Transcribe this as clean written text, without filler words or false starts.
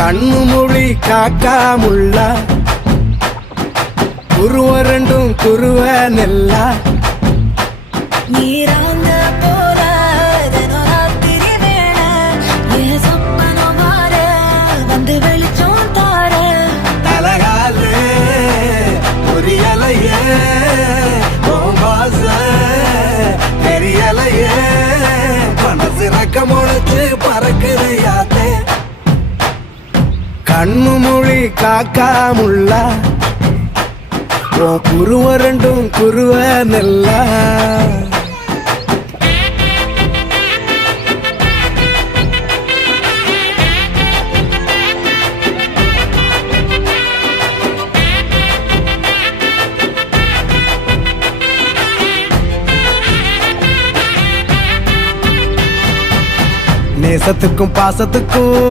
கண்ணு மொழி காக்காமுள்ள குருவ ரெண்டும் குருவ நெல்லா நீராங்க போல தினராத்திரி வேளை என் சொப்பனம் மாற வந்து வெளிச்சம் தார தலகாலே புரியலையே பாச தெரியலையே மனசு ரக்க முளைச்சு பறக்குதையாத்தே கண்ணு மொழி காக்காமுள்ள குருவ ரெண்டும் குருவ நெல்லா நேசத்துக்கும் பாசத்துக்கும்